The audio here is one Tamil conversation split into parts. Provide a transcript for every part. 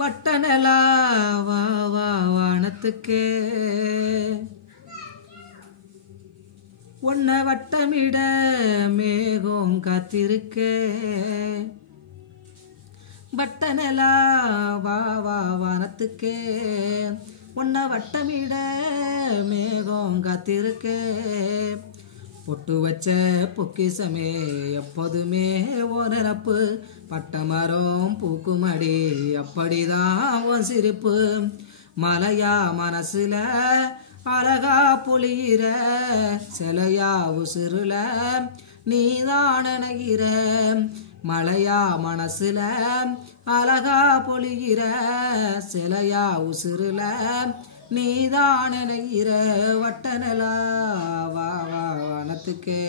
வட்டனலா வா வா வானத்துக்கே உன்னை வட்டமிட மேகம் காத்திருக்கே வட்டனலா வா வா வானத்துக்கே உன்னை வட்டமிட மேகம் காத்திருக்கே பொட்டு வச்ச பொக்கிசமே எப்போதுமே ஒரு நினப்பு பட்டமரம் பூக்குமடி அப்படிதான் உன் சிரிப்பு மலையா மனசுல அழகா பொழியிற சிலையா உசுருல நீதான் நினைகிற மலையா மனசுல அழகா பொழிகிற சிலையா உசுருல நீதான் நினைகிற வட்டனலா வா வா வானத்துக்கே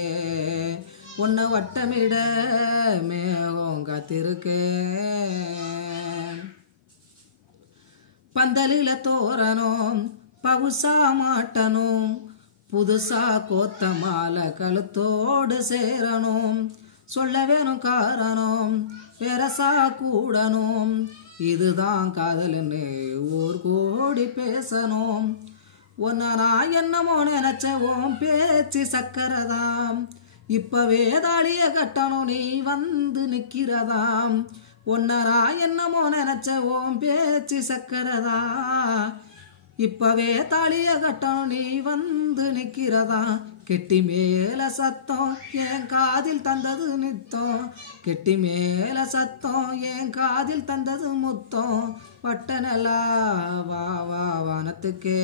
உன்னை வட்டமிட மேகம் காத்திருக்கே பந்தலில தோரணும் பவுசா மாட்டணும் புதுசா கோத்த மாலை கழுத்தோடு சேரணும் சொல்ல வேணும் காரணம் பெரசா கூடணும் இதுதான் காதல்னு ஊர் கோடி பேசணும் ஒன்ன நான் என்னமோ நினைச்சவோம் பேச்சு சக்கரதாம் இப்பவே தாலிய கட்டணும் நீ வந்து நிக்கிறதாம் ஒன்ன நான் என்னமோ நினைச்சவோம் பேச்சு சக்கரதா இப்பவே தாலிய கட்டணும் நீ வந்து நிக்கிறதா கெட்டி மேல சத்தம் என் காதில் தந்தது நித்தம் கெட்டி மேல சத்தம் என் காதில் தந்தது முத்தம் வட்டனலா வா வா வானத்துக்கே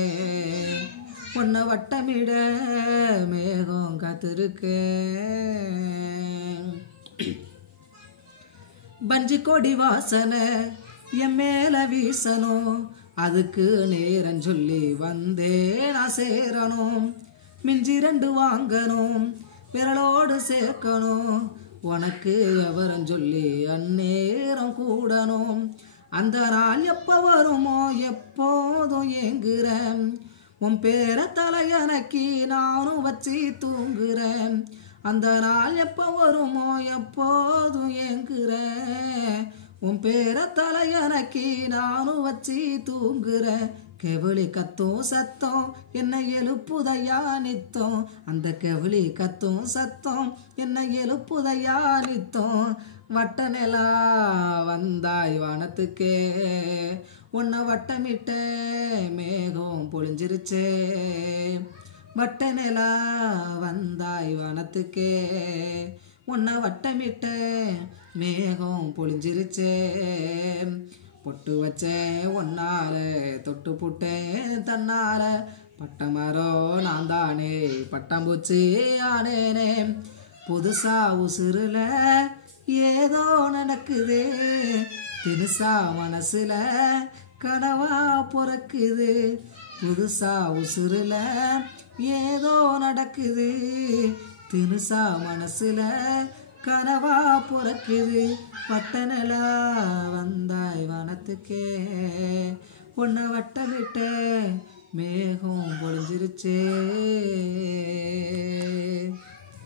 உன்னை வட்டமிட மேகம் காத்திருக்கே பஞ்சு கொடி வாசனை என் மேல வீசணும் அதுக்கு நேரம் சொல்லி வந்தே நான் சேரணும் மிஞ்சி 2 வாங்கணும் விரலோடு சேர்க்கணும் உனக்கு விவரம் சொல்லி அந்நேரம் கூடணும் அந்த நாள் எப்போ வருமோ எப்போதும் ஏங்குறேன் உன் பேரை தலையணக்கி நானும் வச்சு தூங்குறேன் அந்த நாள் எப்போ வருமோ எப்போதும் ஏங்குறேன் உன் பேரை தலையணக்கி நானும் வச்சு தூங்குறேன் கெவளி கத்தும் சத்தம் என்ன எழுப்புதையா நித்தம் அந்த கெவளி கத்தும் சத்தம் என்ன எழுப்புதையா நித்தம் வட்டனலா வந்தாய் வானத்துக்கே உன்னை வட்டமிட்ட மேகம் பொழிஞ்சிருச்சே வட்டனலா வந்தாய் வானத்துக்கே உன்னை வட்டமிட்ட மேகம் பொழிஞ்சிருச்சே பொட்டு வச்சேன் ஒன்னால தொட்டு புட்டேன் தன்னால பட்டமரம் நான் தானே பட்டாம்பூச்சி ஆனேனே புதுசா உசுருல ஏதோ நடக்குது தினுசா மனசுல கனவா பொறக்குது புதுசா உசுருல ஏதோ நடக்குது தினுசா மனசுல கனவா பொறக்குது வட்டனலா வந்தாய் வானத்துக்கே உன்னை வட்டமிட்ட மேகம் பொழிஞ்சிருச்சே